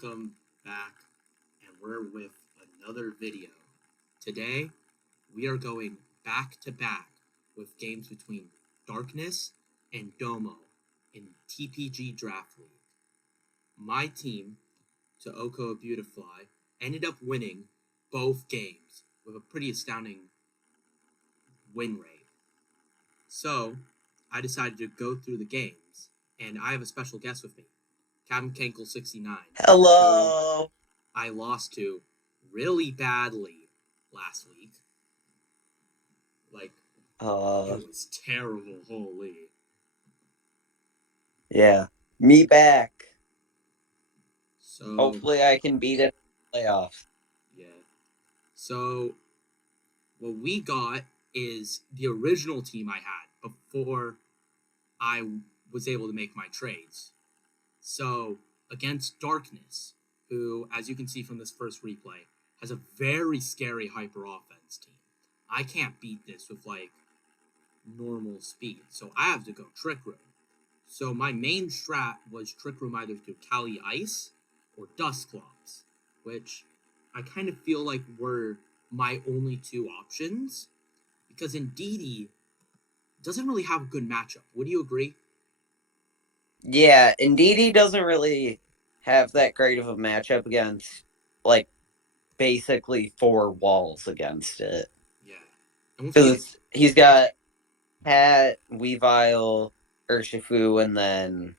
welcome back, and we're with another video. Today, we are going back to back with games between Darkness and Domo in TPG Draft League. My team, to Oko Beautifly, ended up winning both games with a pretty astounding win rate. So, I decided to go through the games, and I have a special guest with me. Capnkankles 69. Hello. I lost to really badly last week. It was terrible. Holy. Yeah, me back. So hopefully I can beat it in the playoffs. Yeah. So what we got is the original team I had before I was able to make my trades. So against Darkness, who, as you can see from this first replay, has a very scary hyper offense team. I can't beat this with normal speed, so I have to go Trick Room. So my main strat was Trick Room either through Cali Ice or Dustclops, which I kind of feel like were my only two options, because Indeedee doesn't really have a good matchup. Would you agree? Yeah, Indeedee doesn't really have that great of a matchup against, basically four walls against it. Yeah. Because he's got Pat, Weavile, Urshifu, and then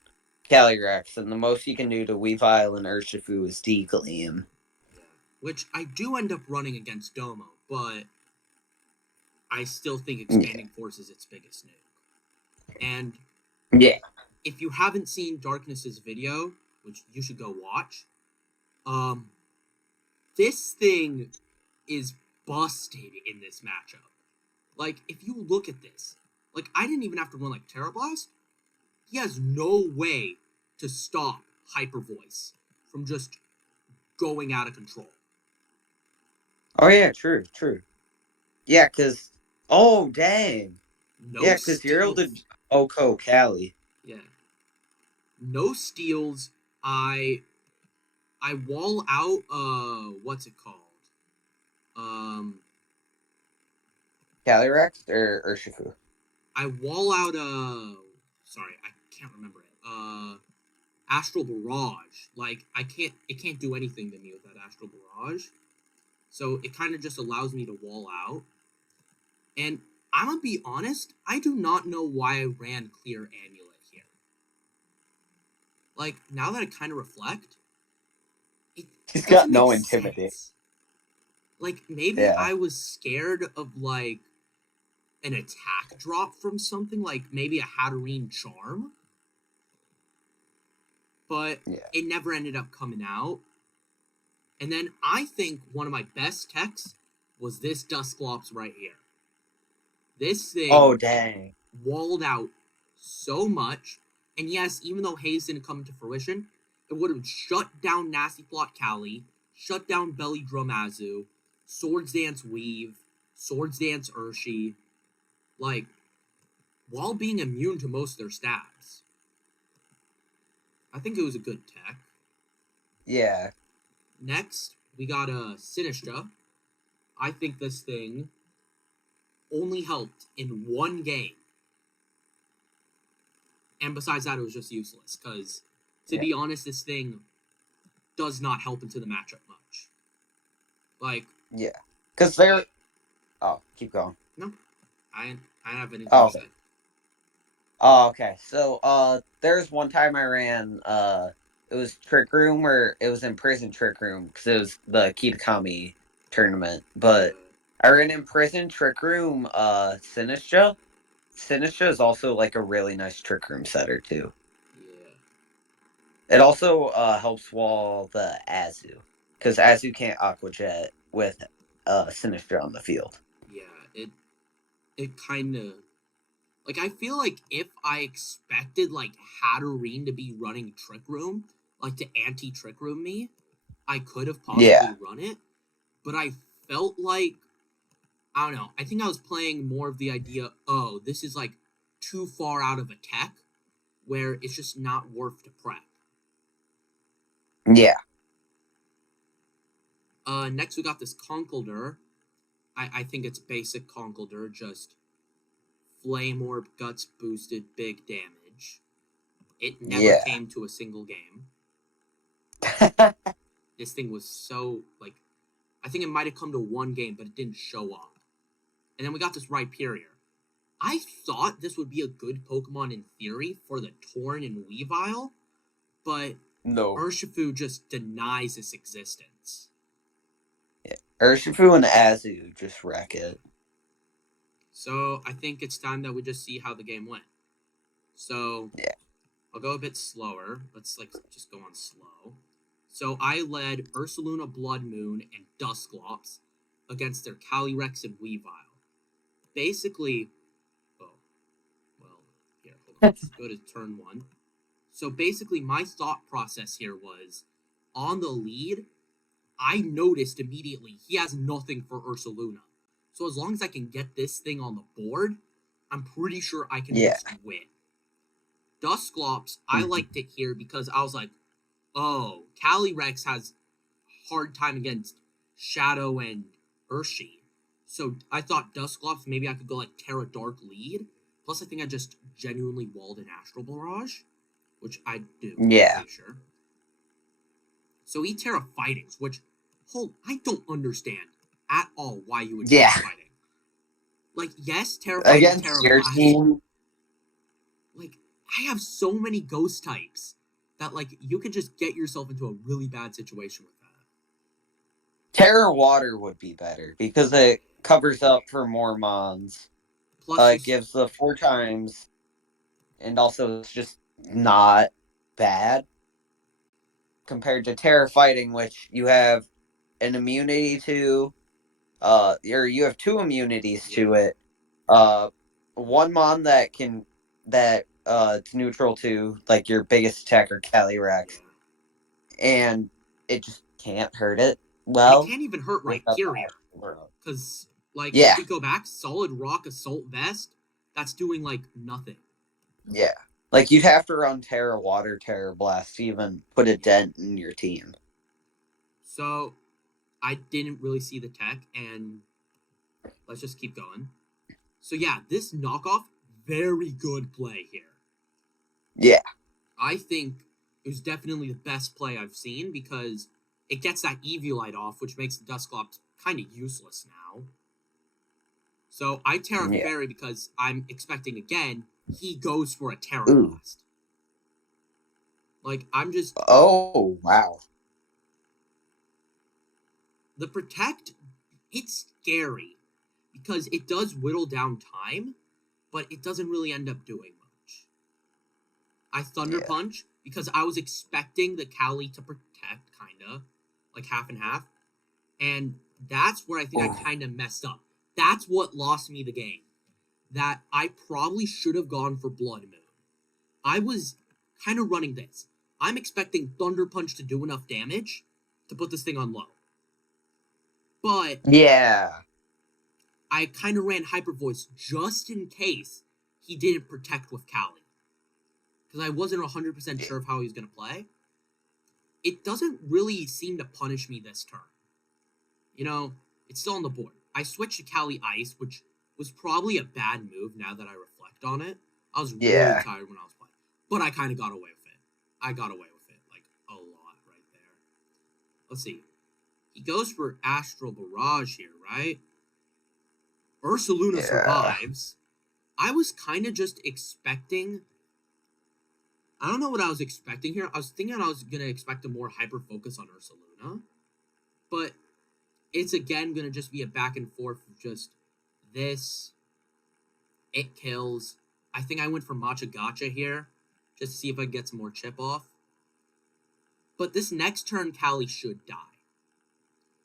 Calyrex, and the most you can do to Weavile and Urshifu is Decaleem. Yeah. Which I do end up running against Domo, but I still think Expanding Force is its biggest nuke. And if you haven't seen Darkness's video, which you should go watch, this thing is busted in this matchup. If you look at this, I didn't even have to run Terra Blast. He has no way to stop Hyper Voice from just going out of control. Oh yeah, true. Yeah, because dang. Yeah, because you're able to Oko Cali. Yeah. No steals. I wall out what's it called? Calyrex or Urshifu? I wall out sorry, I can't remember it. Astral Barrage. It can't do anything to me with that Astral Barrage. So it kind of just allows me to wall out. And I'm gonna be honest, I do not know why I ran Clear Amulet here. Now that I kind of reflect, He's got no Intimidate. Maybe I was scared of an attack drop from something, maybe a Hatterene Charm. But it never ended up coming out. And then I think one of my best techs was this Dustclops right here. This thing walled out so much. And yes, even though Haze didn't come to fruition, it would have shut down Nasty Plot Cali, shut down Belly Drum Azu, Swords Dance Weave, Swords Dance Urshi, while being immune to most of their stabs. I think it was a good tech. Yeah. Next, we got a Sinistra. I think this thing only helped in one game. And besides that, it was just useless. Because, to be honest, this thing does not help into the matchup much. Yeah. Because they're... Oh, keep going. No. I have anything to say. Oh, okay. So, there's one time I ran, it was Trick Room, or it was in Prison Trick Room, because it was the Kitakami tournament. But I ran in Prison Trick Room, Sinistra. Sinistra is also, a really nice Trick Room setter, too. Yeah. It also, helps wall the Azu, because Azu can't Aqua Jet with, Sinistra on the field. Yeah, it kind of... I feel like if I expected, Hatterene to be running Trick Room, to anti-Trick Room me, I could have possibly run it. But I felt I don't know, I think I was playing more of the idea, this is, too far out of a tech, where it's just not worth to prep. Yeah. Next we got this Conkeldurr. I think it's basic Conkeldurr, just Flame Orb, Guts boosted, big damage. It never came to a single game. This thing was so, like, I think it might have come to one game, but it didn't show up. And then we got this Rhyperior. I thought this would be a good Pokemon in theory for the Torn and Weavile, but No. Urshifu just denies its existence. Yeah. Urshifu and Azu just wreck it. So I think it's time that we just see how the game went. So yeah, I'll go a bit slower. Let's just go on slow. So I led Ursaluna, Blood Moon, and Dusclops against their Calyrex and Weavile. Basically, here, hold on. Let's go to turn 1. So basically, my thought process here was, on the lead, I noticed immediately he has nothing for Ursaluna. So as long as I can get this thing on the board, I'm pretty sure I can just win. Dusclops, I liked it here because I was like, oh, Calyrex has hard time against Shadow and Urshi. So I thought Dusclops, maybe I could go like Terra Dark lead. Plus, I think I just genuinely walled an Astral Barrage, which I do. Yeah. I'm pretty sure. So he Terra Fightings, which, I don't understand at all why you would Terra Fighting. Like, yes, Terra Fighting, against Terra your Blast. team. Like, I have so many ghost types that, like, you could just get yourself into a really bad situation with that. Terra Water would be better because it covers up for more mons. Plus, it gives the 4 times, and also it's just not bad compared to Terra Fighting, which you have an immunity to, or you have 2 immunities to it. One mon that it's neutral to, like, your biggest attacker, Calyrex, and it just can't hurt it. Well, and it can't even hurt Rhyperior. Because, like, yeah. if we go back, Solid Rock Assault Vest, that's doing, like, nothing. Yeah. Like, you'd have to run Terra Water, Terra Blast to even put a dent in your team. So, I didn't really see the tech, and let's just keep going. So, yeah, this knockoff, very good play here. Yeah. I think it was definitely the best play I've seen because it gets that Eviolite off, which makes the Dusclops kind of useless now. So I Terra Fairy because I'm expecting, again, he goes for a Terra Blast. Like, I'm just... Oh, wow. The Protect, it's scary because it does whittle down time, but it doesn't really end up doing much. I Thunder Punch because I was expecting the Cali to protect, kinda, like half and half, and that's where I think I kind of messed up. That's what lost me the game. That I probably should have gone for Blood Moon. I was kind of running this. I'm expecting Thunder Punch to do enough damage to put this thing on low. But I kind of ran Hyper Voice just in case he didn't protect with Cali. Because I wasn't 100% sure of how he was going to play. It doesn't really seem to punish me this turn. You know, it's still on the board. I switched to Cali Ice, which was probably a bad move now that I reflect on it. I was really tired when I was playing. But I kind of got away with it. I got away with it, like, a lot right there. Let's see. He goes for Astral Barrage here, right? Ursaluna survives. I was kind of just expecting... I don't know what I was expecting here. I was thinking I was going to expect a more hyper-focus on Ursaluna. But it's, again, going to just be a back and forth of just this. It kills. I think I went for Matcha Gotcha here, just to see if I get some more chip off. But this next turn, Cali should die.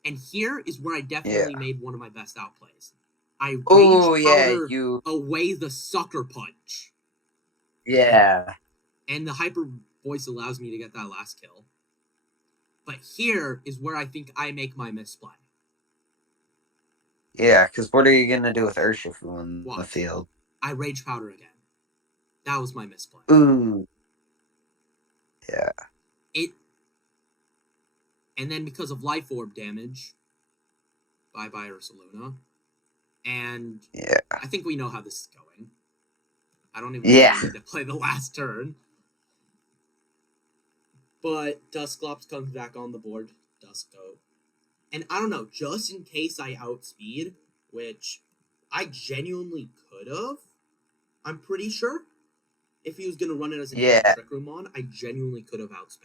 And here is where I definitely made one of my best outplays. I Rage Powder away the Sucker Punch. Yeah. And the Hyper Voice allows me to get that last kill. But here is where I think I make my misplay. Yeah, because what are you going to do with Urshifu in the field? I Rage Powder again. That was my misplay. Ooh. Yeah. And then because of Life Orb damage, Bye-bye Ursaluna. And Yeah. I think we know how this is going. I don't even Yeah. really need to play the last turn. But Dusclops comes back on the board. Dusco. And I don't know, just in case I outspeed, which I genuinely could have, I'm pretty sure. If he was going to run it as an easy Trick Room on, I genuinely could have outsped.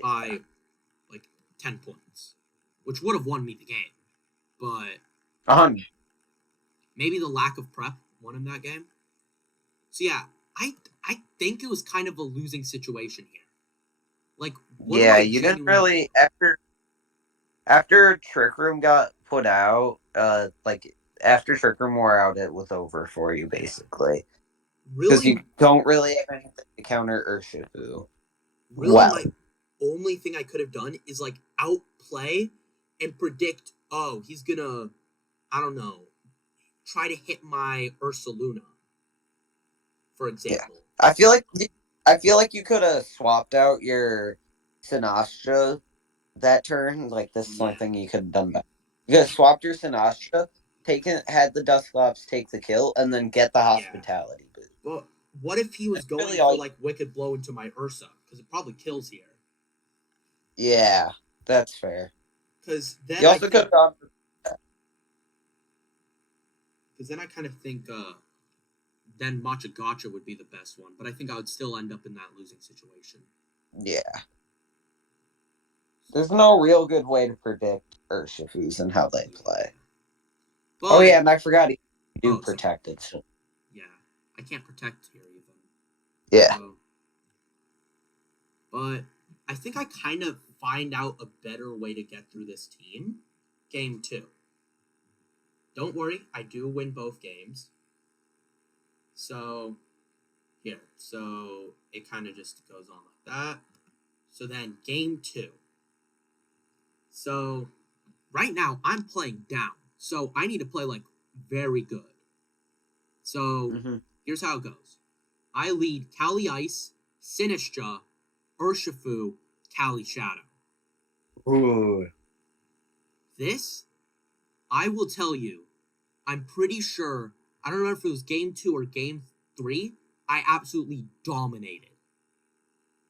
By, like, 10 points. Which would have won me the game. But maybe the lack of prep won him that game. So yeah, I think it was kind of a losing situation here. Like, what do I you didn't really after Trick Room got put out, like after Trick Room wore out, it was over for you basically. Because you don't really have anything to counter Urshifu. Really, my only thing I could have done is like outplay and predict, oh, he's gonna, I don't know, try to hit my Ursaluna, for example. Yeah. I feel like you could have swapped out your Sinastra that turn. Like this is something you could have done better. You could have swapped your Sinastra, had the Dusclops take the kill, and then get the hospitality boost. Well, what if he was going for like Wicked Blow into my Ursa? Because it probably kills here. Yeah, that's fair. Because then you also could have gone. Because then I kind of think then Matcha Gotcha would be the best one, but I think I would still end up in that losing situation. Yeah. There's no real good way to predict Urshifus and how they play. But, and I forgot you do protect it. So. Yeah, I can't protect here even. Yeah. So, but I think I kind of find out a better way to get through this team. Game 2. Don't worry, I do win both games. So, here. So, it kind of just goes on like that. So then, game 2. So, right now, I'm playing down. So, I need to play, like, very good. So, here's how it goes. I lead Cali Ice, Sinistra, Urshifu, Cali Shadow. Ooh. This, I will tell you, I'm pretty sure, I don't remember if it was game 2 or game 3, I absolutely dominated.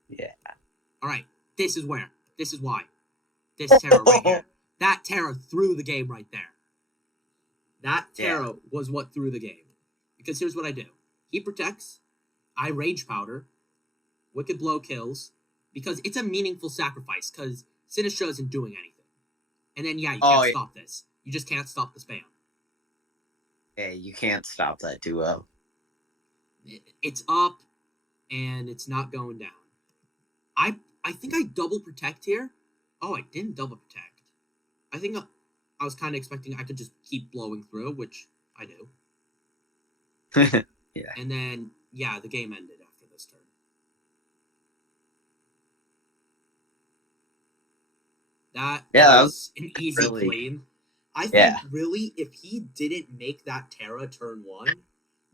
Yeah. All right, this is why. This Terra right here. That Terra threw the game right there. That Terra was what threw the game. Because here's what I do. He protects, I Rage Powder, Wicked Blow kills, because it's a meaningful sacrifice, because Sinistra isn't doing anything. And then, yeah, you can't stop this. You just can't stop the spam. Hey, you can't stop that duo. It's up, and it's not going down. I think I double protect here. Oh, I didn't double protect. I think I was kind of expecting I could just keep blowing through, which I do. Yeah. And then, yeah, the game ended after this turn. That was an easy clean. I think, really, if he didn't make that Terra turn 1,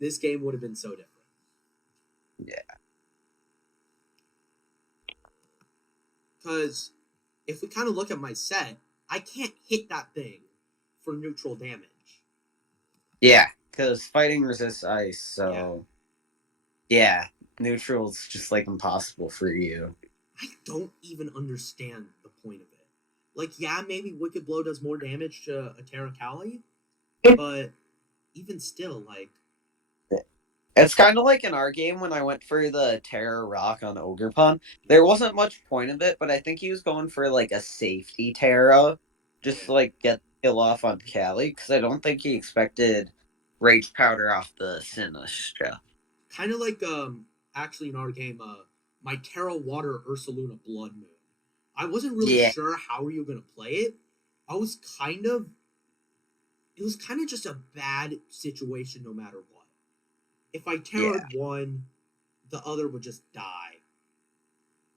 this game would have been so different. Yeah. Because if we kind of look at my set, I can't hit that thing for neutral damage. Yeah, because fighting resists ice, so... Yeah, neutral's just, like, impossible for you. I don't even understand the point of it. Like, yeah, maybe Wicked Blow does more damage to a Terra Cali, but even still, like... It's kind of like in our game when I went for the Terra Rock on Ogerpon. There wasn't much point of it, but I think he was going for, like, a safety Terra, just to, like, get the kill off on Cali, because I don't think he expected Rage Powder off the Sinistra. Kind of like, actually in our game, my Terra Water Ursaluna Blood Moon. I wasn't really sure how you were going to play it. It was kind of just a bad situation no matter what. If I Terra'd one, the other would just die.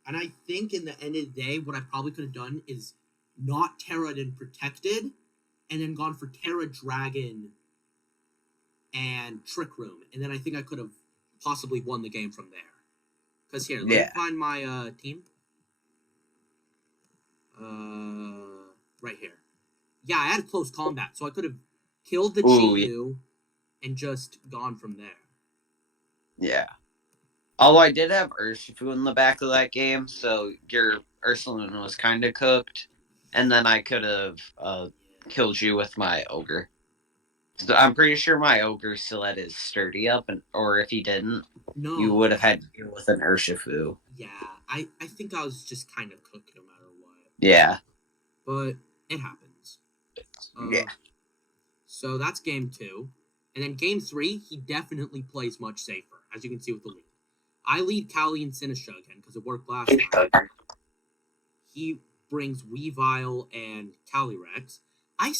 And I think in the end of the day, what I probably could have done is not Terra'd and protected, and then gone for Terra Dragon and Trick Room. And then I think I could have possibly won the game from there. Because here, let me find my team. right here. Yeah, I had close combat, so I could have killed the Ooh, Chi-Yu and just gone from there. yeah. Although I did have Urshifu in the back of that game, so your Ursulin was kind of cooked, and then I could have killed you with my Ogre. So I'm pretty sure my Ogre still had his sturdy up, or if he didn't, you No. would have had to deal with an Urshifu. Yeah, I think I was just kind of cooked no matter what. Yeah. But it happens. Yeah. So that's game 2. And then game 3, he definitely plays much safer, as you can see with the lead. I lead Callie and Sinistra again because it worked last time. He brings Weavile and Calyrex. I'm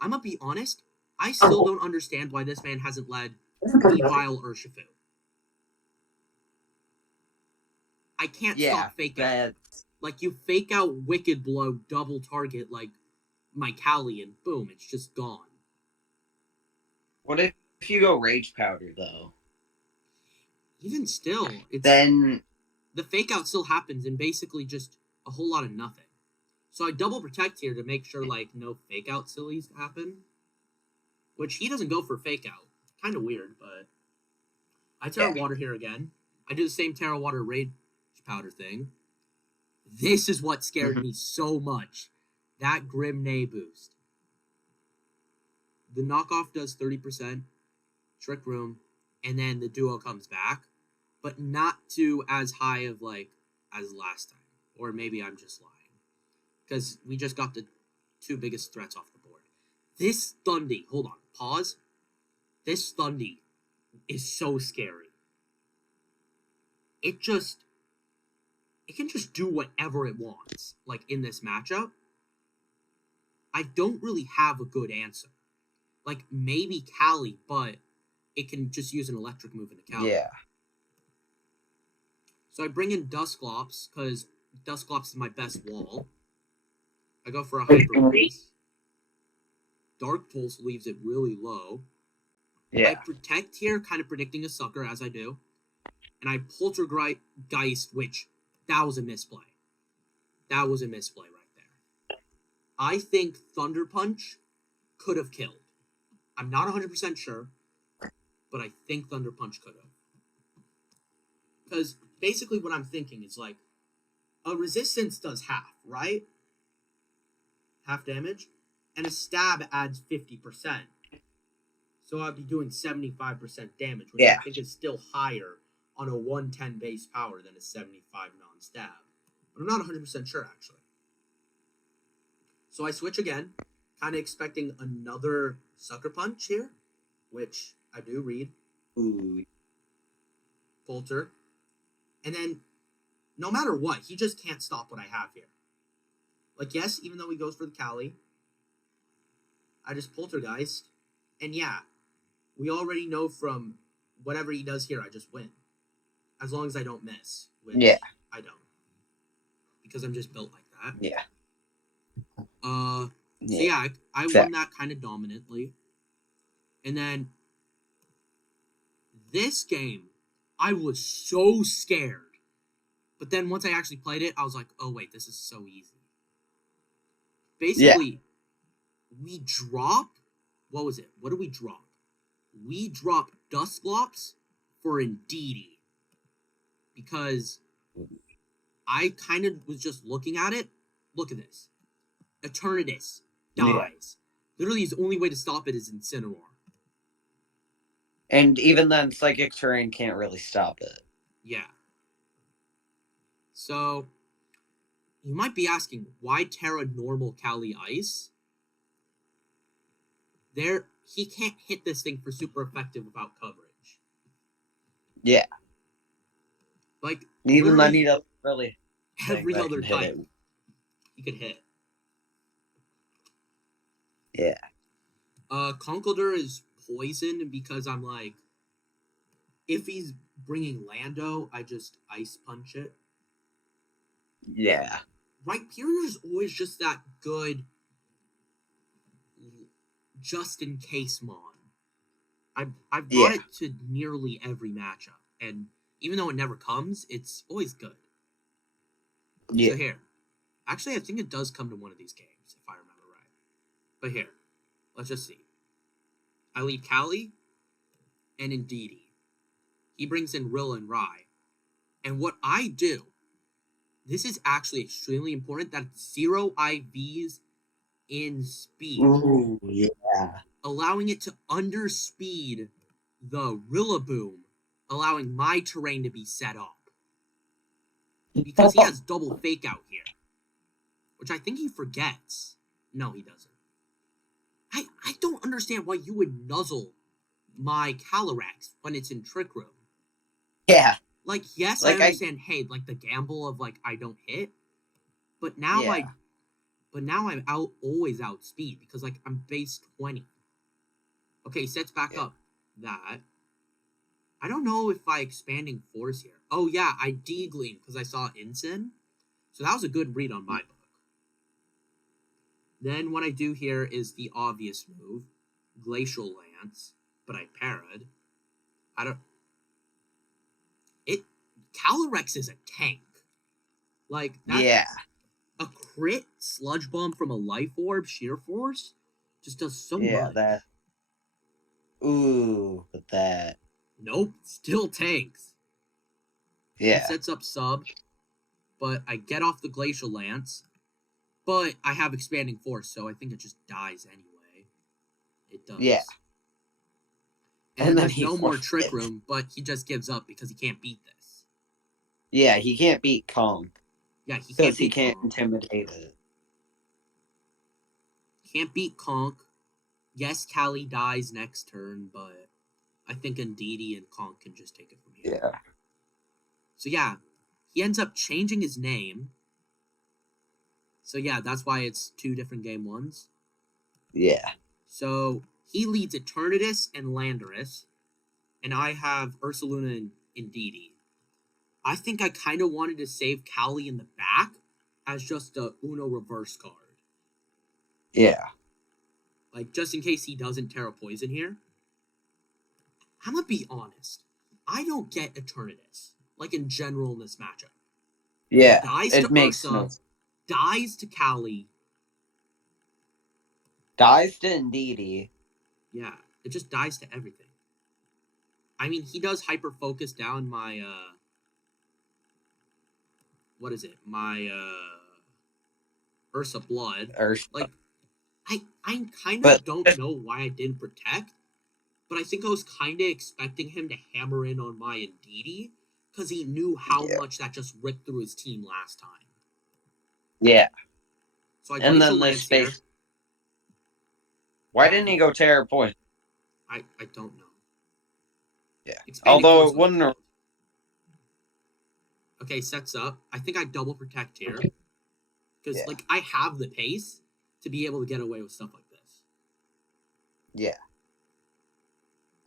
gonna be honest, I still don't understand why this man hasn't led Weavile Urshifu. I can't stop fake out. Like, you fake out Wicked Blow, double target, like, my Callie, and boom, it's just gone. What if you go Rage Powder, though? Even still, then the fake out still happens and basically just a whole lot of nothing. So I double protect here to make sure, like, no fake out sillies happen. Which he doesn't go for fake out. Kind of weird, but I Terra Water here again. I do the same Terra Water Rage Powder thing. This is what scared me so much. That Grim Nay boost. The knockoff does 30%, Trick Room, and then the duo comes back, but not to as high of, like, as last time. Or maybe I'm just lying. Because we just got the 2 biggest threats off the board. This Thundy, hold on, pause. This Thundy is so scary. It can just do whatever it wants, like, in this matchup. I don't really have a good answer. Like, maybe Callie, but it can just use an electric move into Callie. Yeah. So I bring in Dusclops, because Dusclops is my best wall. I go for a Hyper Freeze. Dark Pulse leaves it really low. Yeah. I protect here, kind of predicting a sucker, as I do. And I Poltergeist, which, that was a misplay. That was a misplay right there. I think Thunder Punch could have killed. I'm not 100% sure, but I think Thunder Punch could have. Because basically what I'm thinking is, like, a resistance does half, right? Half damage. And a stab adds 50%. So I'd be doing 75% damage, which I think is still higher on a 110 base power than a 75 non-stab. But I'm not 100% sure, actually. So I switch again, kind of expecting another Sucker Punch here, which I do read. Ooh. Polter. And then, no matter what, he just can't stop what I have here. Like, yes, even though he goes for the Callie, I just Poltergeist. And yeah, we already know from whatever he does here, I just win. As long as I don't miss, which I don't. Because I'm just built like that. Yeah. So yeah, I won that kind of dominantly. And then this game, I was so scared. But then once I actually played it, I was like, oh wait, this is so easy. Basically, we drop, what was it? What did we drop? We dropped Dusclops for Indeedee. Because I kind of was just looking at it. Look at this. Eternatus dies. Literally, his only way to stop it is Incineroar. And even then, Psychic Terrain can't really stop it. Yeah. So, you might be asking, why Terra normal Callie Ice? He can't hit this thing for super effective without coverage. Yeah. Like, even then, he doesn't really every other type he could hit. Yeah. Conkeldurr is poison because I'm like, if he's bringing Lando, I just Ice Punch it. Yeah. Right, Rhyperior's always just that good just in case mon. I've brought it to nearly every matchup, and even though it never comes, it's always good. Yeah. So here, Actually, I think it does come to one of these games, if I remember right. But here, let's just see. I lead Callie and Indeedee. He brings in Rilla and Rye. And what I do, this is actually extremely important, that 0 IVs in speed. Ooh, yeah. Allowing it to underspeed the Rillaboom, allowing my terrain to be set up. Because he has double fake out here. Which I think he forgets. No, he doesn't. I don't understand why you would nuzzle my Calyrex when it's in Trick Room. Yeah. Like, yes, I understand, hey, like the gamble of like I don't hit. But now I'm always outspeed because like I'm base 20. Okay, sets back up that. I don't know if I expanding force here. Oh yeah, I D-gleam because I saw Ensign. So that was a good read on my book. Then what I do here is the obvious move, Glacial Lance, but I parried. Calyrex is a tank. Like that a crit sludge bomb from a life orb sheer force just does so much. But that. Nope, still tanks. Yeah. He sets up sub, but I get off the Glacial Lance, but I have expanding force, so I think it just dies anyway. It does. Yeah. And there's no more Trick Room, but he just gives up because he can't beat this. Yeah, he can't beat Kong. Yeah, he can't beat he can't Kong. intimidate it. Can't beat Conk. Yes, Callie dies next turn, but I think Indeedee and Conk can just take it from here. Yeah. So yeah, he ends up changing his name. So yeah, that's why it's 2 different game ones. Yeah. So he leads Eternatus and Landorus, and I have Ursaluna and Indeedee. I think I kind of wanted to save Callie in the back as just a Uno reverse card. Yeah. Like, just in case he doesn't Terra Poison here. I'm gonna be honest. I don't get Eternatus, like in general in this matchup. Yeah. Dies it to makes Ursa, dies to Callie. Dies to Indeedee. Yeah, it just dies to everything. I mean, he does hyper focus down my what is it? My Ursa Blood. Like I kind of don't know why I didn't protect, but I think I was kind of expecting him to hammer in on my Indeedee because he knew how much that just ripped through his team last time. Yeah. So I Glacial Lance here. Why didn't he go Terra Poison? I don't know. Yeah. Expanding Although it wouldn't. Okay, sets up. I think I double protect here. Because, like, I have the pace to be able to get away with stuff like this. Yeah.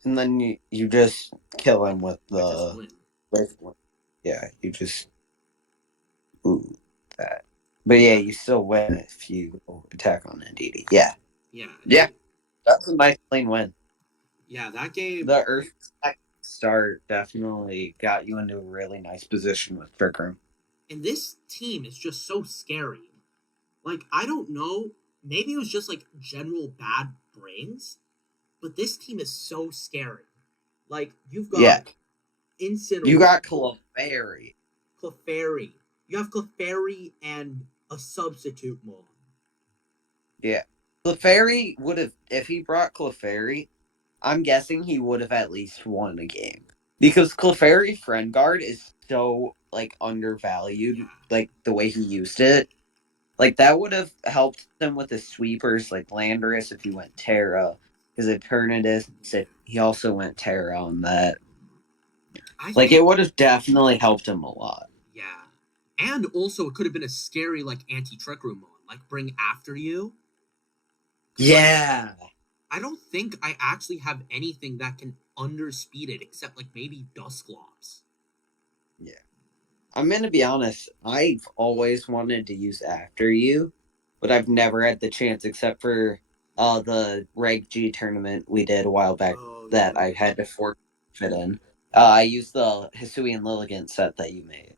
And then you just kill him with the... I just win. Yeah, you just... Ooh, that. But yeah, you still win if you attack on Indeedee. Yeah. Yeah. That's a nice clean win. Yeah, that game... The Earth start definitely got you into a really nice position with Trick Room. And this team is just so scary. Like, I don't know. Maybe it was just, like, general bad brains. But this team is so scary. Like, you've got Incineroar. You got Clefairy. You have Clefairy and a substitute Mon. Yeah. Clefairy would have... If he brought Clefairy, I'm guessing he would have at least won a game. Because Clefairy Friend Guard is so, like, undervalued, like, the way he used it. Like, that would have helped him with the sweepers, like Landorus if he went Terra. Because Eternatus, if he also went Terra on that. It would have definitely helped him a lot. Yeah. And also, it could have been a scary, like, anti-Trick Room Mon. Like, bring after you. Yeah. Like, I don't think I actually have anything that can underspeed it except, like, maybe Dusclops. Yeah. I'm going to be honest. I've always wanted to use After You, but I've never had the chance except for the Reg G tournament we did a while back I had to forfeit in. I used the Hisuian Lilligant set that you made.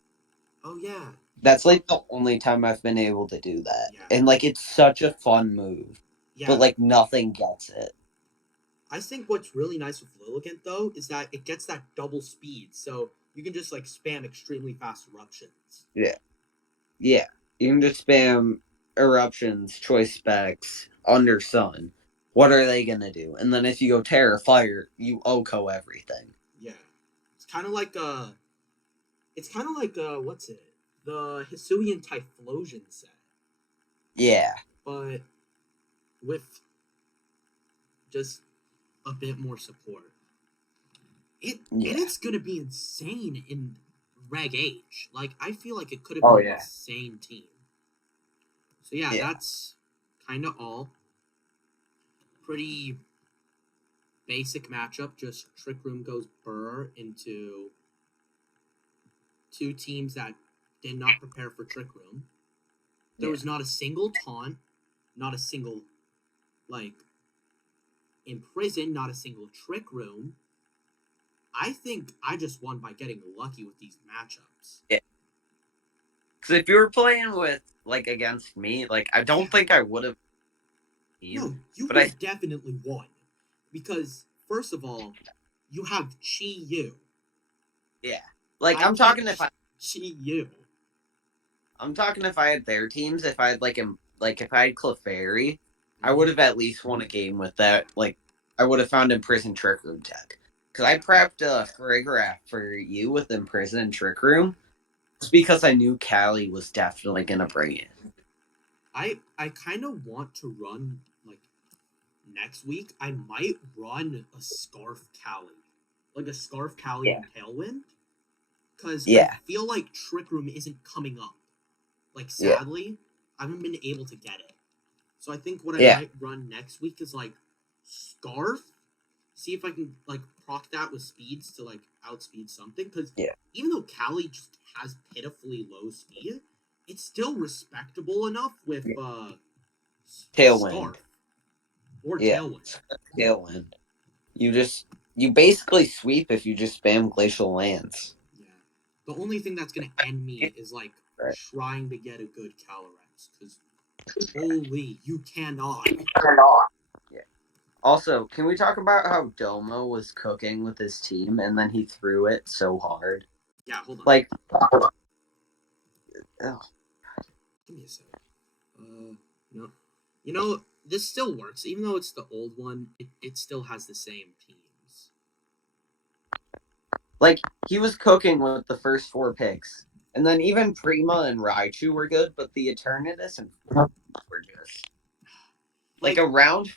Oh, yeah. That's like the only time I've been able to do that. Yeah. And like it's such a fun move. Yeah. But like nothing gets it. I think what's really nice with Lilligant though is that it gets that double speed, so you can just like spam extremely fast eruptions. Yeah. Yeah. You can just spam eruptions, choice specs, under sun. What are they gonna do? And then if you go Terra Fire, you OHKO everything. Yeah. It's kind of like what's it? The Hisuian Typhlosion set, Yeah. but with just a bit more support. And Yeah. it's gonna be insane in Reg H. Like I feel like it could have Oh been an yeah. insane team. So yeah, Yeah. that's kind of all. Pretty basic matchup. Just Trick Room goes Burr into two teams that did not prepare for Trick Room. There was not a single taunt, not a single like imprison, not a single Trick Room. I think I just won by getting lucky with these matchups. Yeah. Because if you were playing with like against me, like I Yeah. don't think I would have No, team. you But would I have definitely won. Because, first of all, you have Chi Yu. yeah. Like I I'm can't talking if I Chi Yu. I'm talking if I had their teams, if I had like if I had Clefairy, I Mm-hmm. would have at least won a game with that. Like I would have found Imprison Trick Room tech. Because I Yeah. prepped a choreograph for you with Imprison and Trick Room. Just because I knew Callie was definitely gonna bring it. I kind of want to run like next week. I might run a Scarf Cali, like a Scarf Cali Yeah. and Tailwind, because I Yeah. feel like Trick Room isn't coming up. Like Yeah. sadly, I haven't been able to get it. So I think what I Yeah. might run next week is like Scarf. See if I can like proc that with speeds to like outspeed something. Because Yeah. even though Cali just has pitifully low speed, it's still respectable enough with Tailwind. Scarf or Yeah. Tailwind. Tailwind. You basically sweep if you just spam glacial lands. Yeah. The only thing that's gonna end me is like Right. trying to get a good Calyrex. Because holy, you cannot. Yeah. Also, can we talk about how Domo was cooking with his team and then he threw it so hard? Yeah, hold on. Like, Give me a sec. No. You know, this still works. Even though it's the old one, it still has the same teams. like he was cooking with the first four picks. And then even Prima and Raichu were good, but the Eternatus and were just like Like, around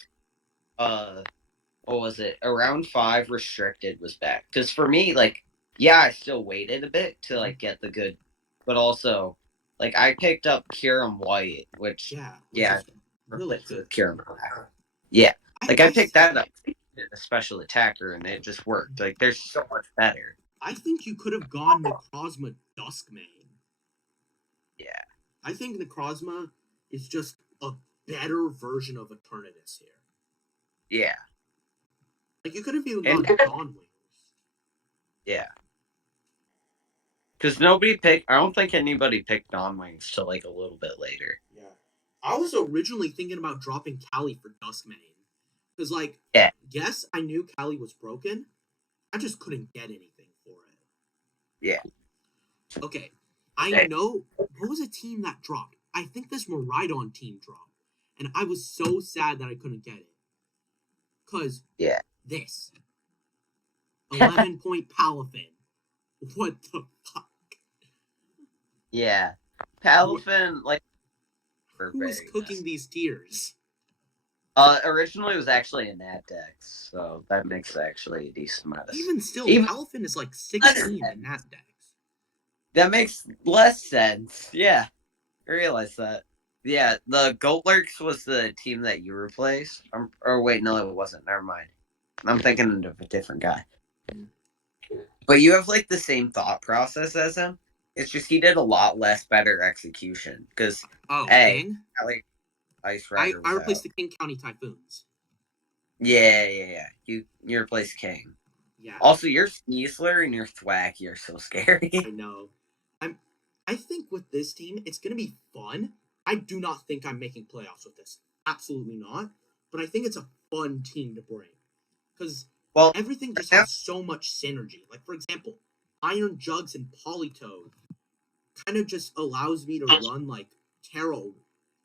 what was it? Around 5 restricted was back. Because for me, like, yeah, I still waited a bit to like get the good, but also like I picked up Kyurem White, which yeah, which yeah, is really replaced good. with Kyurem Black. Yeah, I, like I I, picked that up, a special attacker, and it just worked. Like there's so much better. I think you could have gone Necrozma Duskmane. Yeah, I think Necrozma is just a better version of Eternatus here. yeah, Like, you could have even and gone Dawnwings. yeah. Because nobody picked. I don't think anybody picked Dawn Wings till like a little bit later. Yeah. I was originally thinking about dropping Callie for Duskmane. Because, like, Yeah, yes, I knew Callie was broken. I just couldn't get anything for it. yeah. Okay. I know. What was a team that dropped? I think this Maridon team dropped. And I was so sad that I couldn't get it. Because Yeah. this 11-point Palafin. What the fuck? Yeah. Who, Palafin, like, were who is very cooking messy. these tiers? Originally it was actually a Nat Dex, so that makes actually a decent amount of Even still, even Palafin is like 16 in that dex. that makes less sense. Yeah, I realize that. Yeah, the Goat Lurks was the team that you replaced. Or wait, no, it wasn't. Never mind. I'm thinking of a different guy. But you have like the same thought process as him. It's just he did a lot less better execution. Because Oh, A, King? like Ice I, Rider I was replaced out. the King County Typhoons. Yeah. You replaced King. Yeah, Also, your Sneasler and your Thwacky are so scary. I know. I'm I think with this team, it's going to be fun. I do not think I'm making playoffs with this. Absolutely not. But I think it's a fun team to bring because Well, everything right just now, has so much synergy. Like, for example, Iron Jugs and Polytoad kind of just allows me to run like Taro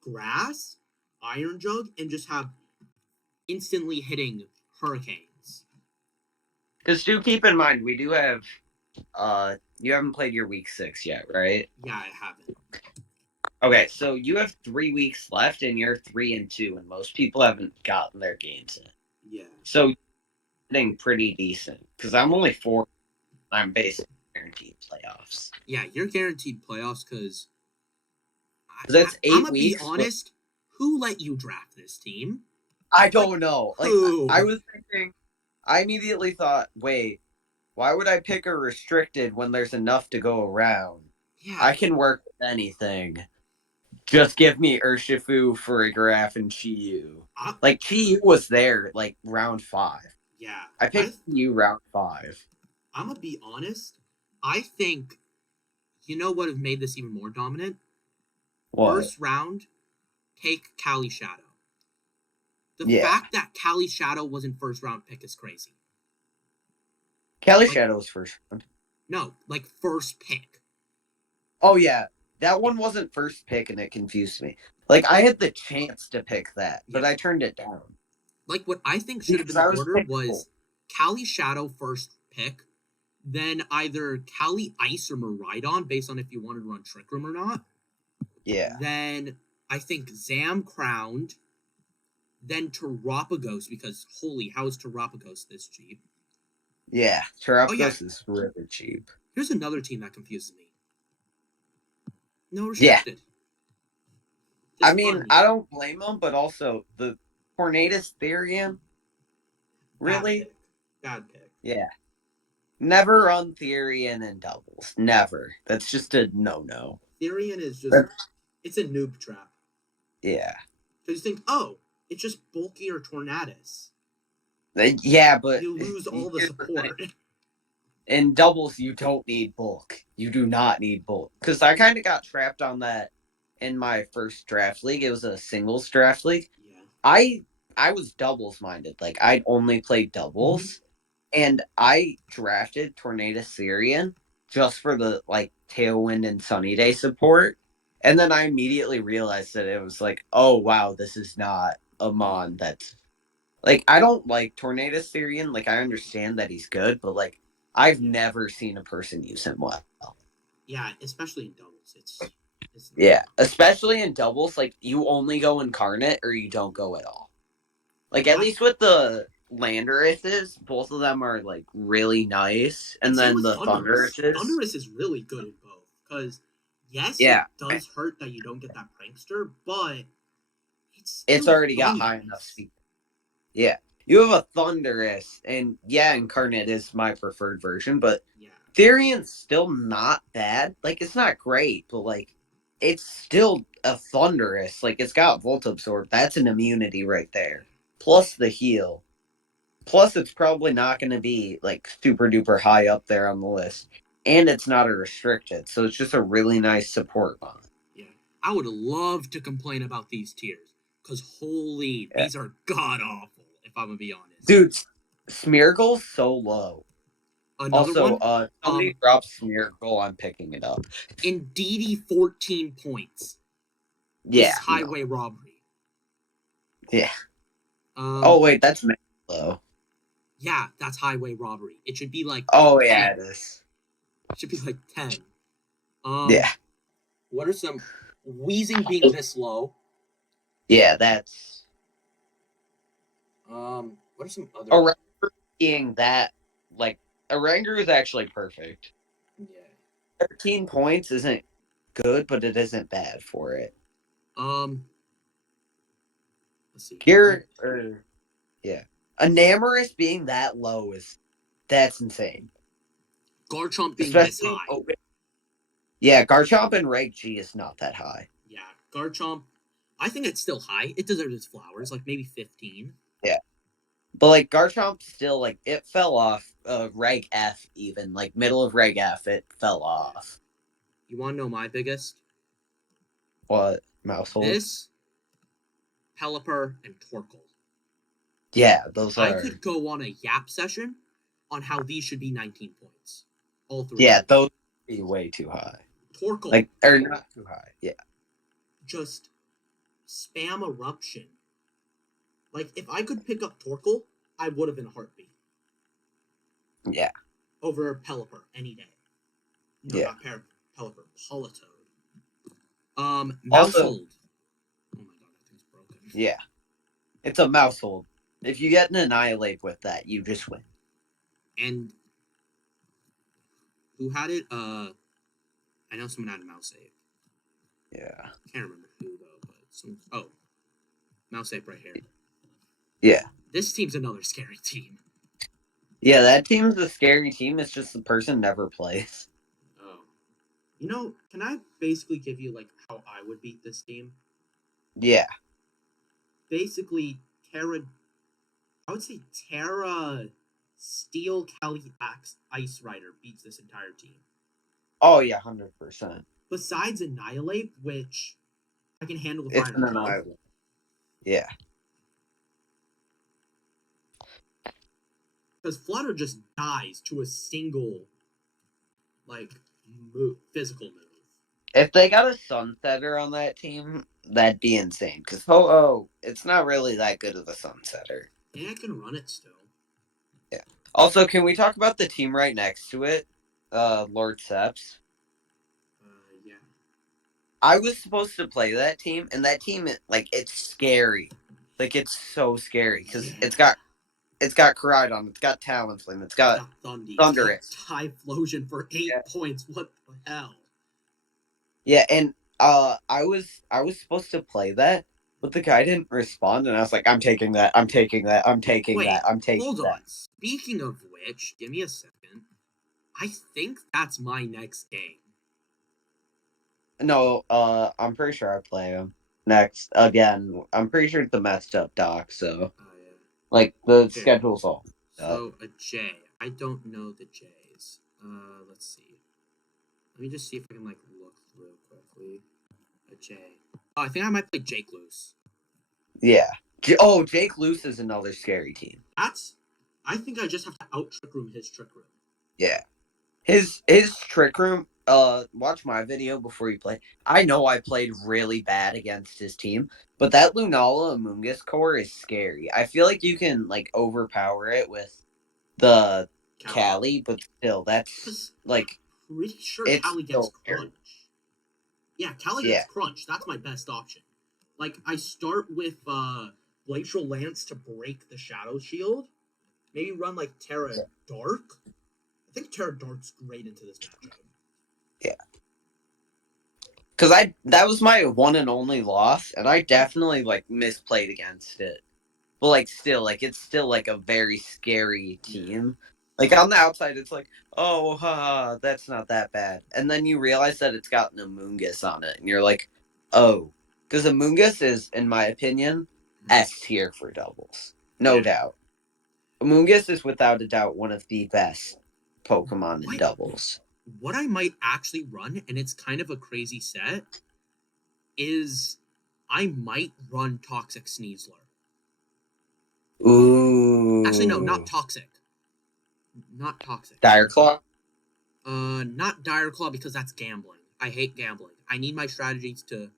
Grass, Iron Jug, and just have instantly hitting hurricanes. because do keep in mind we do have you haven't played your week 6 yet, right? Yeah, I haven't. Okay, so you have 3 weeks left, and you're 3-2, and most people haven't gotten their games in. Yeah. So you're getting pretty decent because I'm only 4. I'm basically guaranteed playoffs. Yeah, you're guaranteed playoffs because That's I'm 8 gonna be weeks, but honest. Who let you draft this team? I Like, don't know. Like I who? was thinking, I immediately thought, wait, why would I pick a restricted when there's enough to go around? Yeah. I can work with anything. Just give me Urshifu, Farigiraf, and Chiyu. I, Like Chiyu was there like round 5. yeah. I picked Chiyu round 5. I'm gonna be honest. I think you know what have made this even more dominant. What? First round, take Cali Shadow. The Yeah. fact that Cali Shadow wasn't first round pick is crazy. Kelly Like, Shadow's first round. no, like first pick. Oh yeah. That one wasn't first pick and it confused me. Like I had the chance to pick that, Yeah. but I turned it down. Like what I think should have Because been the I was order pickable. was Cali Shadow first pick, then either Cali Ice or Maridon based on if you wanted to run Trick Room or not. Yeah. Then I think Zam crowned, then Terapagos because holy, how is Terapagos this cheap? Yeah. Oh yeah, Terapagos is really cheap. here's another team that confuses me. No Yeah. restricted. I Just mean, fun, I yeah. don't blame them, but also the Tornadus Therian, Bad really? pick. Bad pick. Yeah. Never run Therian in doubles. Never. That's just a no-no. Therian is just it's a noob trap. Yeah. Because you think, oh, it's just bulky or Tornadus. Yeah, but You lose all the here's the thing. support. In doubles, you don't need bulk. You do not need bulk. Because I kind of got trapped on that in my first draft league. It was a singles draft league. Yeah. I was doubles minded. Like I'd only played doubles, and I drafted Tornado Syrian just for the like Tailwind and Sunny Day support. And then I immediately realized that it was like, oh wow, this is not a mon that's like I don't like Tornado Syrian. Like I understand that he's good, but like I've Yeah. never seen a person use him well. Yeah, especially in doubles. It's Yeah, especially in doubles, like you only go incarnate or you don't go at all. Like at least with the Landorus's, both of them are like really nice, and and same then with the Thunderous. Thunderus's, Thunderous is really good in both. Because yes, it yeah, does hurt that you don't get that prankster, but it's it's still already got high enough Thunderous. speed. Yeah, you have a Thunderous, and yeah, incarnate is my preferred version, but Yeah. Therian's still not bad. Like it's not great, but like it's still a Thunderous. Like it's got Volt Absorb. That's an immunity right there. Plus the heal. Plus it's probably not going to be like super duper high up there on the list. And it's not a restricted, so it's just a really nice support mod. Yeah. I would love to complain about these tiers. Because holy, Yeah. these are god awful, if I'm gonna be honest. Dude, Smeargle's so low. Another Also, one, somebody drops Smeargle, I'm picking it up. Indeedee 14 points. This Yeah, is no. highway robbery. Yeah. Um, Oh wait, that's low. yeah, that's highway robbery. It should be like Oh 10. yeah, it is. It should be like 10. Yeah. What are some wheezing being this low? Yeah, that's What are some other? a Ranger being that like a Ranger is actually perfect. Yeah. 13 points isn't good, but it isn't bad for it. Um, let's see. Here or yeah. Enamorous being that low is that's insane. Garchomp being this Especially in high. open. Yeah, Garchomp and Reg G is not that high. Yeah, Garchomp. I think it's still high. It deserves its flowers, like maybe 15. Yeah. But like Garchomp still like it fell off Reg F even. Like middle of Reg F it fell Yeah. off. You want to know my biggest? What? Mousehold? This, Pelipper, and Torkoal. Yeah, those I are... could go on a yap session on how these should be 19 points. All three. Yeah, those would be way too high. Torkoal. Like, or not too high, yeah. Just spam Eruption. Like, if I could pick up Torkoal, I would have in a heartbeat. Yeah. Over Pelipper any day. No, Yeah. not Pelipper. Politoed. Also, Mousehold. Oh my god, that thing's broken. Yeah. It's a Mousehold. If you get an Annihilate with that, you just win. And who had it? I know someone had a Mouse Ape. Yeah. I can't remember who though, but some. Oh, Mouse Ape right here. Yeah. This team's another scary team. Yeah, that team's a scary team. It's just the person never plays. Oh. You know, can I basically give you like how I would beat this team? Yeah. Basically, Terra. I would say Terra Steel Cali Ice Rider beats this entire team. Oh yeah, 100%. Besides Annihilate, which I can handle the It's fire an and Annihilate. Yeah. because Flutter just dies to a single, like, physical move. If they got a Sunsetter on that team, that'd be insane. Because Ho-Oh, it's not really that good of a Sunsetter. Yeah, I can run it still. Yeah. Also, can we talk about the team right next to it? Lord Seps. Yeah. I was supposed to play that team, and that team, like, it's scary. Like, it's so scary because it's got Koraidon, it's got Talonflame, it's got Thundurus, Typhlosion for 8 points. What the hell? Yeah, and I was supposed to play that, but the guy didn't respond, and I was like, I'm taking that. Hold on. Speaking of which, give me a second. I think that's my next game. No, I'm pretty sure I play him next again. I'm pretty sure it's a messed up doc, so Yeah. like the schedule's all. So a J. I don't know the J's. Let's see. Let me just see if I can like look through quickly. A J. Oh, I think I might play Jake Loose. Yeah. Jake Loose is another scary team. I think I just have to out Trick Room his Trick Room. Yeah. His Trick Room, watch my video before you play. I know I played really bad against his team, but that Lunala Amoonguss core is scary. I feel like you can like overpower it with the Cali, but still that's like pretty sure Cali gets crunch. Yeah, Cali gets crunch. That's my best option. Like I start with Glacial Lance to break the Shadow Shield. Maybe run like Terra Dark. I think Terra Dark's great into this matchup. Yeah. Because that was my one and only loss, and I definitely like misplayed against it. But like still, like it's still like a very scary team. Like on the outside, it's like, oh, that's not that bad. And then you realize that it's got an Amoonguss on it, and you're like, oh, because Amoonguss is, in my opinion, S tier for doubles, no doubt. Amoonguss is without a doubt one of the best Pokemon in doubles. What I might actually run, and it's kind of a crazy set, is I might run Toxic Sneasler. Ooh. Actually, no, not Toxic. Not Toxic. Direclaw? Not Direclaw because that's gambling. I hate gambling. I need my strategies to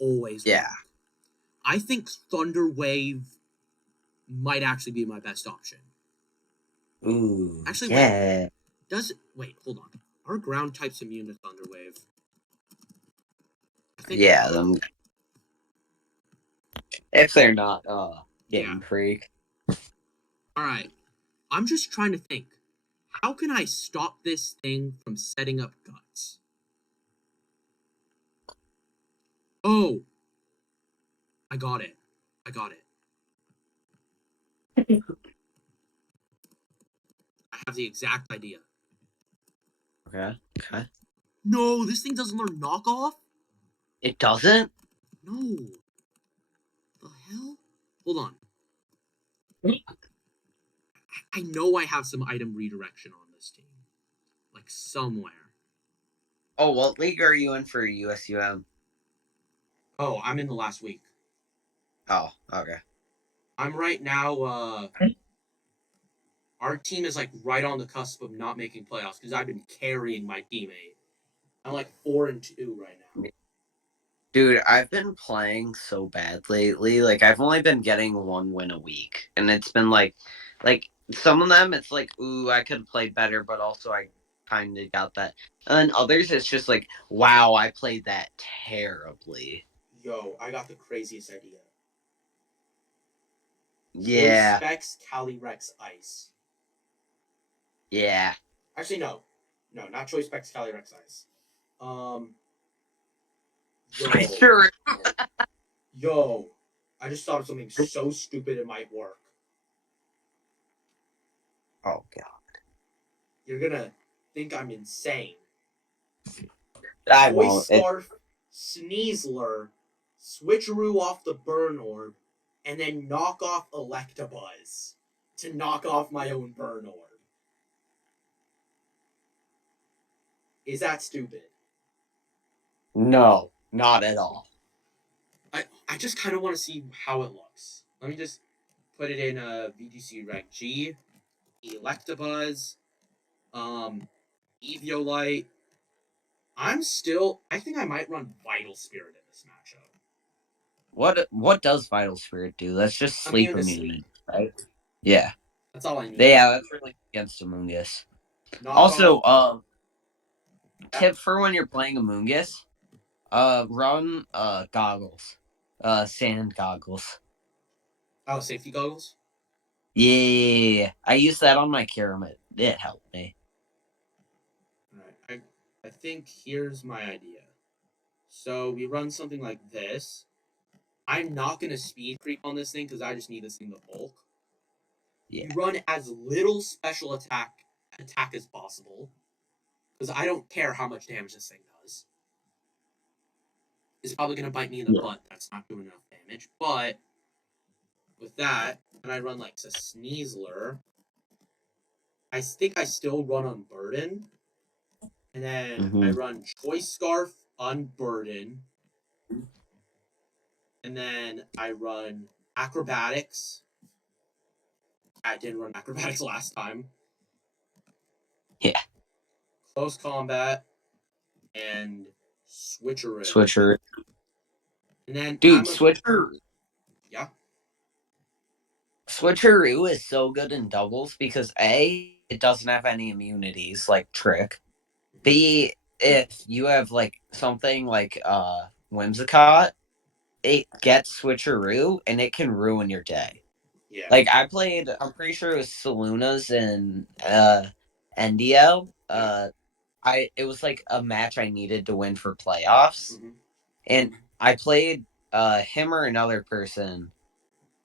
always work. I think Thunder Wave might actually be my best option. Ooh. Actually, yeah. Wait, hold on. Are ground types immune to Thunder Wave? Yeah, them. If they're not, Game Freak. Alright. I'm just trying to think. How can I stop this thing from setting up guts? Oh! I got it. I have the exact idea. Okay. No, this thing doesn't learn knockoff? It doesn't? No. The hell? Hold on. I know I have some item redirection on this team. Like, somewhere. Oh, what league are you in for USUM? Oh, I'm in the last week. Oh, okay. I'm right now. Our team is like right on the cusp of not making playoffs because I've been carrying my teammate. I'm like 4-2 right now. Dude, I've been playing so bad lately. Like I've only been getting 1 win a week, and it's been like some of them it's like, ooh, I could play better, but also I kind of got that. And then others, it's just like, wow, I played that terribly. Yo, I got the craziest idea. Choice Yeah, specs Calyrex Ice. yeah. Actually, no, not choice specs Calyrex Ice. Um, yo, Sure. yo, I just thought of something so stupid it might work. Oh god, You're gonna think I'm insane. I Choice won't. Scarf, Sneasler, Switcheroo off the Burn Orb, and then knock off Electabuzz to knock off my own Burn Orb. Is that stupid? No, not at all. I just kind of want to see how it looks. Let me just put it in a VGC Reg G, Electabuzz, um, Eviolite. I think I might run Vital Spirit in this matchup. What does Vital Spirit do? That's just sleep Immune to sleep. immunity, right? Yeah. That's all I need. Yeah, that's really against Amoonguss. Knock off. Also, tip for when you're playing Amoonguss, run goggles. Sand goggles. Oh, safety goggles. Yeah. I used that on my Keramet. It helped me. All right. I think here's my idea. So we run something like this. I'm not gonna speed creep on this thing because I just need this thing to bulk. We Yeah. run as little special attack as possible because I don't care how much damage this thing does. It's probably gonna bite me in the Yeah. butt. That's not doing enough damage. But with that, and I run like a Sneasler, I think I still run Unburden, and then I Mm-hmm. run Choice Scarf, Unburden, and then I run Acrobatics. I didn't run Acrobatics last time. Yeah. Close Combat, and Switcheroo. Switcher. And then Dude, yeah, Switcheroo is so good in doubles because A, it doesn't have any immunities like Trick. B, if you have like something like Whimsicott, it gets Switcheroo and it can ruin your day. yeah, Like I played, I'm pretty sure it was Salunas and Endio. yeah. It was like a match I needed to win for playoffs, Mm-hmm. and I played him or another person,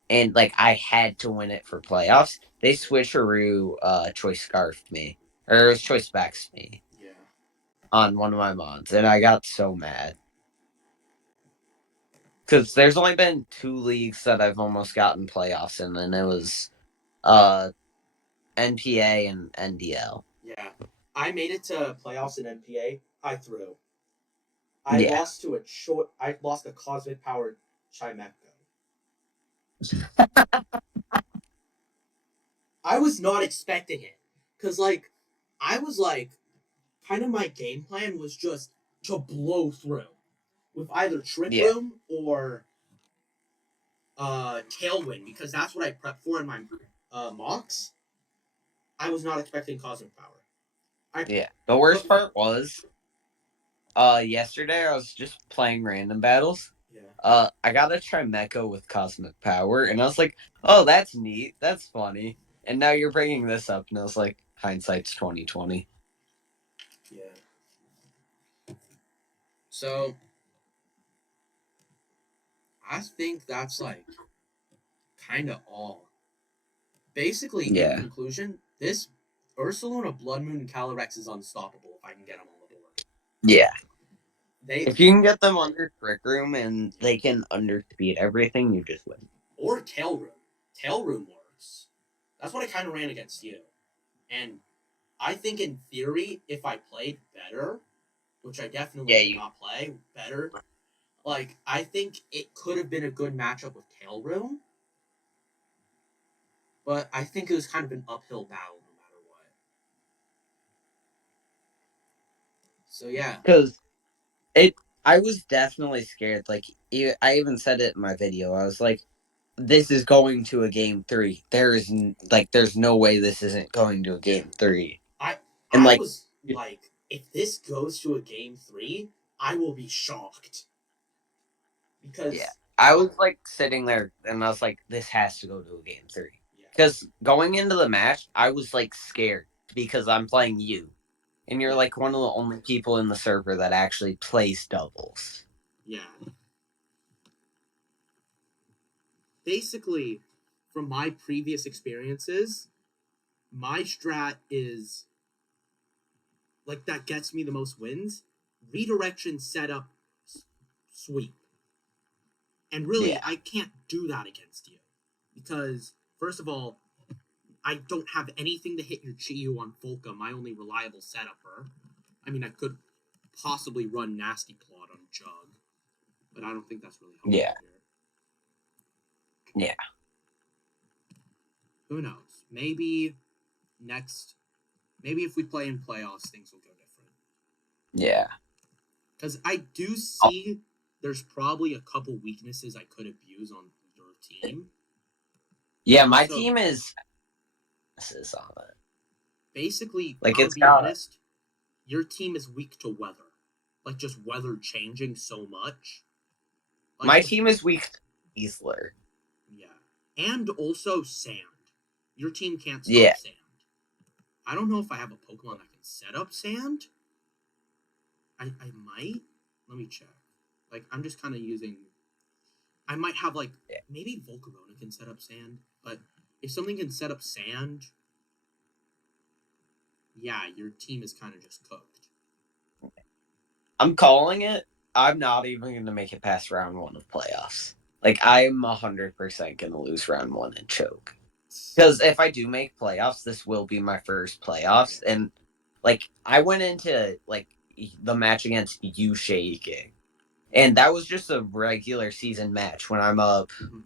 and like I had to win it for playoffs. They switcheroo choice scarfed me, or it was choice backs me Yeah. on one of my mods, and I got so mad because there's only been 2 leagues that I've almost gotten playoffs in, and it was uh NPA and NDL. Yeah. I made it to playoffs in NPA. I threw. I Yeah. lost to a short. I lost a cosmic powered Chimeco. I was not expecting it because I was kind of my game plan was just to blow through with either Trick Yeah. Room or Tailwind because that's what I prepped for in my mocks. I was not expecting cosmic power. I Yeah. The put worst part was yesterday I was just playing random battles. yeah. I got a Trimeco with cosmic power, and I was like, "Oh, that's neat. That's funny." And now you're bringing this up, and I was like, "Hindsight's 2020." Yeah. So I think that's kind of all. Basically, in Yeah, conclusion, this Ursaluna, Blood Moon, and Calyrex is unstoppable if I can get them on the board. yeah. They If you can get them under Trick Room and they can underspeed everything, you just win. or Tail Room. Tail Room works. That's what I kind of ran against you. And I think in theory, if I played better, which I definitely did you not play better. Like, I think it could have been a good matchup with Tail Room, but I think it was kind of an uphill battle no matter what. So yeah, because it. I was definitely scared. Like I even said it in my video. I was like, "This is going to a game 3. There's no way this isn't going to a game 3." I And I like, was like, if this goes to a game 3, I will be shocked yeah, because I was like sitting there, and I was like, "This has to go to a game 3." yeah, Because going into the match, I was like scared because I'm playing you, and you're yeah, like one of the only people in the server that actually plays doubles. yeah. Basically, from my previous experiences, my strat is like that gets me the most wins. Redirection, setup, sweep. And really, Yeah, I can't do that against you because first of all, I don't have anything to hit your Chiyu on Volca, my only reliable setupper. I mean, I could possibly run Nasty Plot on Jug, but I don't think that's really helpful yeah, here. yeah, Who knows? Maybe next, maybe if we play in playoffs, things will go different. yeah. Because I do Oh, see there's probably a couple weaknesses I could abuse on your team. yeah, my Also, team is on it. basically, Like I'll it's be got honest, your team is weak to weather. Like, just weather changing so much. Like, my team is weak to Easler. yeah. And also sand. Your team can't Yeah. stop sand. I don't know if I have a Pokemon that can set up sand. I might. Let me check. Like, I'm just kind of using. I might have, like, Yeah. maybe Volcarona can set up sand, but if something can set up sand, yeah, your team is kind of just cooked. I'm calling it. I'm not even going to make it past round 1 of playoffs. Like I'm 100% going to lose round 1 and choke. Because if I do make playoffs, this will be my first playoffs, Yeah. and like I went into like the match against you shaking, and that was just a regular season match when I'm up Mm-hmm.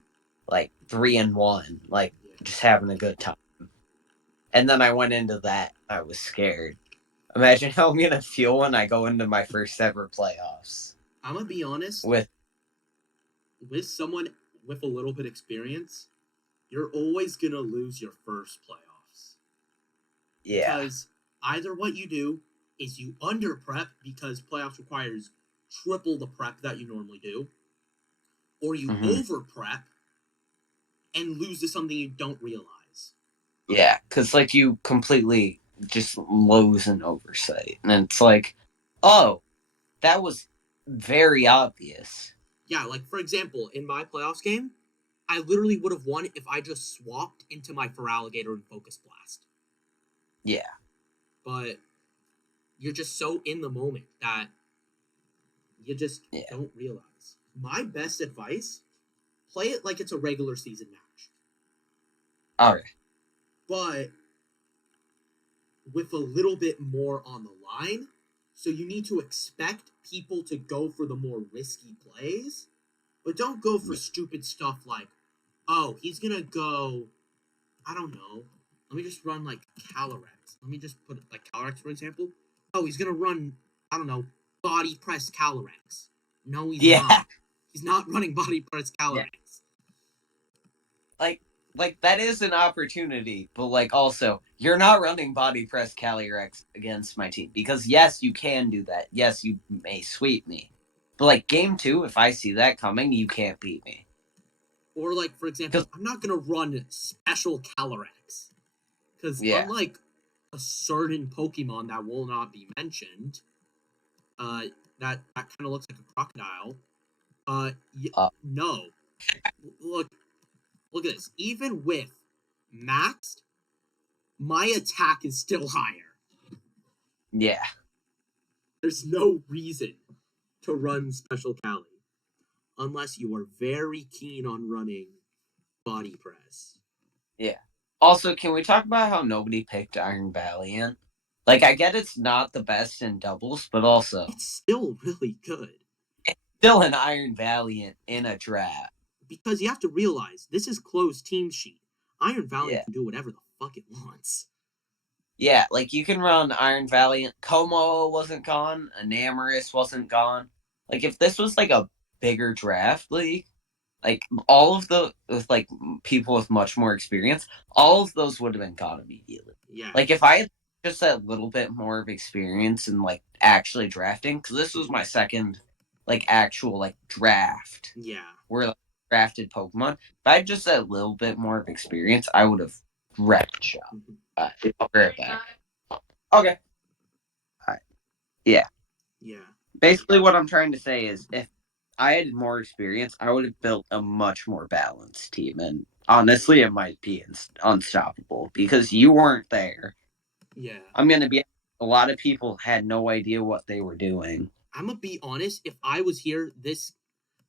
like 3-1, like Yeah. just having a good time. And then I went into that. I was scared. Imagine how I'm gonna feel when I go into my first ever playoffs I'm gonna be honest. with With someone with a little bit experience, you're always gonna lose your first playoffs yeah. because either what you do is you under prep because playoffs requires triple the prep that you normally do, or you Mm-hmm. over prep and lose to something you don't realize. Yeah, because like you completely just lose an oversight, and it's like, oh, that was very obvious. Yeah, like for example, in my playoffs game, I literally would have won if I just swapped into my Feraligatr and Focus Blast. Yeah, But you're just so in the moment that you just yeah, don't realize. My best advice: play it like it's a regular season match, all right, but with a little bit more on the line. So you need to expect people to go for the more risky plays, but don't go for yeah, stupid stuff like, oh, he's gonna go, I don't know. Let me just run like Calyrex. Let me just put like Calyrex for example. Oh, he's gonna run, I don't know, body press Calyrex. No, he's yeah, not. He's not running body press yeah. Calyrex. Like, that is an opportunity, but like also, you're not running body press Calyrex against my team because yes, you can do that. Yes, you may sweep me, but like game 2, if I see that coming, you can't beat me. Or like for example, Because I'm not gonna run special Calyrex because yeah, unlike a certain Pokemon that will not be mentioned, uh, that kind of looks like a crocodile. uh, No, look, look at this. Even with maxed, my attack is still higher. yeah, There's no reason to run Special Cali unless you are very keen on running Body Press. yeah. Also, can we talk about how nobody picked Iron Valiant? Like, I get it's not the best in doubles, but also It's still really good. still an Iron Valiant in a draft. Because you have to realize, this is closed team sheet. Iron Valiant Yeah. can do whatever the fuck it wants. Yeah, like, you can run Iron Valiant. Como wasn't gone. Enamorous wasn't gone. Like, if this was, like, a bigger draft league, like, all of the, with, like, people with much more experience, all of those would have been gone immediately. Yeah. Like, if I had just a little bit more of experience in, like, actually drafting, because this was my second, like, actual, like, draft. Yeah. Where, like, drafted Pokemon. If I had just a little bit more of experience, I would have wrecked shop. I'll be right back. Okay. All right. Yeah. Yeah. Basically, what I'm trying to say is, if I had more experience, I would have built a much more balanced team, and honestly, it might be unstoppable because you weren't there. Yeah. I'm gonna be. A lot of people had no idea what they were doing. I'm gonna be honest. If I was here,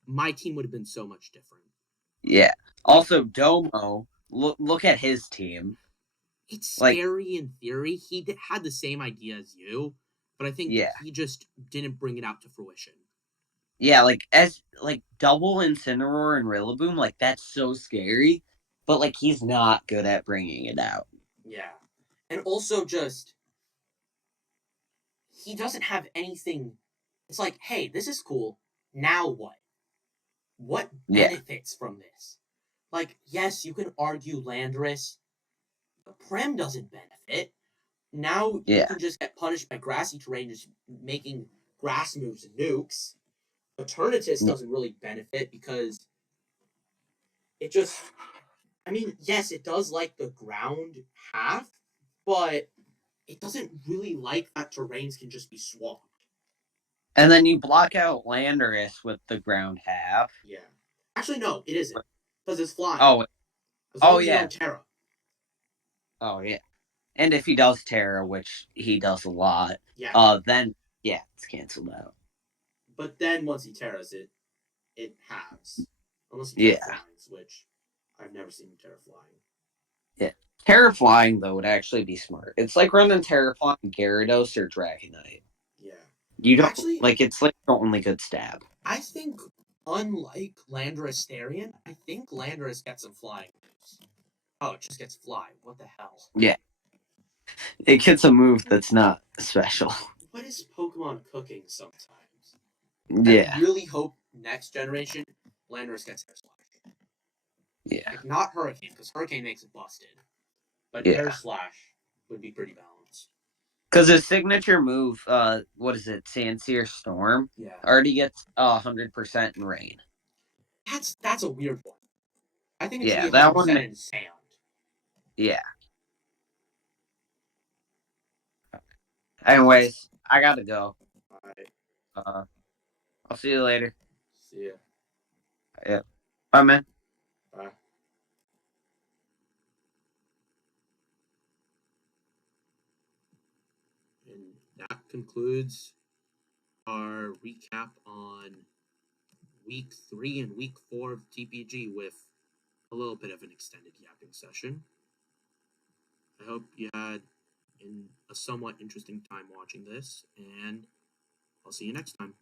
my team would have been so much different. Yeah. Also, Domo. Look at his team. It's Like, scary in theory. He had the same idea as you, but I think yeah. he just didn't bring it out to fruition. Yeah, like, as like double Incineroar and Rillaboom, like, that's so scary. But, like, he's not good at bringing it out. Yeah. And also just he doesn't have anything. It's like, hey, this is cool. Now what? What Yeah. benefits from this? Like, yes, you can argue Landorus, but Prem doesn't benefit. Now you Yeah. can just get punished by grassy terrain, just making grass moves and nukes. Eternatus doesn't really benefit because it just. I mean, yes, it does like the ground half, but it doesn't really like that terrains can just be swamped. And then you block out Landorus with the ground half. Yeah. Actually, no, it isn't. Because it's flying. Oh, As long oh as you yeah. don't Terra. Oh yeah. And if he does Terra, which he does a lot, Yeah. then yeah, it's canceled out. But then once he Terras it, it halves. Unless he Terra Yeah. flies, which I've never seen him Terra flying. Yeah. Terra flying though would actually be smart. It's like running Terra flying Gyarados or Dragonite. Yeah. You don't Actually, like it's like the only good stab. I think unlike Landorus Therian, I think Landorus gets some flying moves. Oh, it just gets fly. What the hell? Yeah. It gets a move that's not special. What is Pokemon cooking sometimes? Yeah. I really hope next generation Landorus gets Air Slash. Yeah. Like, not Hurricane, because Hurricane makes it busted. But Air Yeah. Slash would be pretty balanced. Because his signature move, what is it, Sandsear Storm, Yeah. already gets 100% in rain. That's a weird one. I think it should Yeah, be that 100% one. in sand. Yeah. Anyways, I gotta go. Alright. I'll see you later. See ya. Yeah. Bye, man. Bye. And that concludes our recap on week 3 and week 4 of TPG with a little bit of an extended yapping session. I hope you had a somewhat interesting time watching this, and I'll see you next time.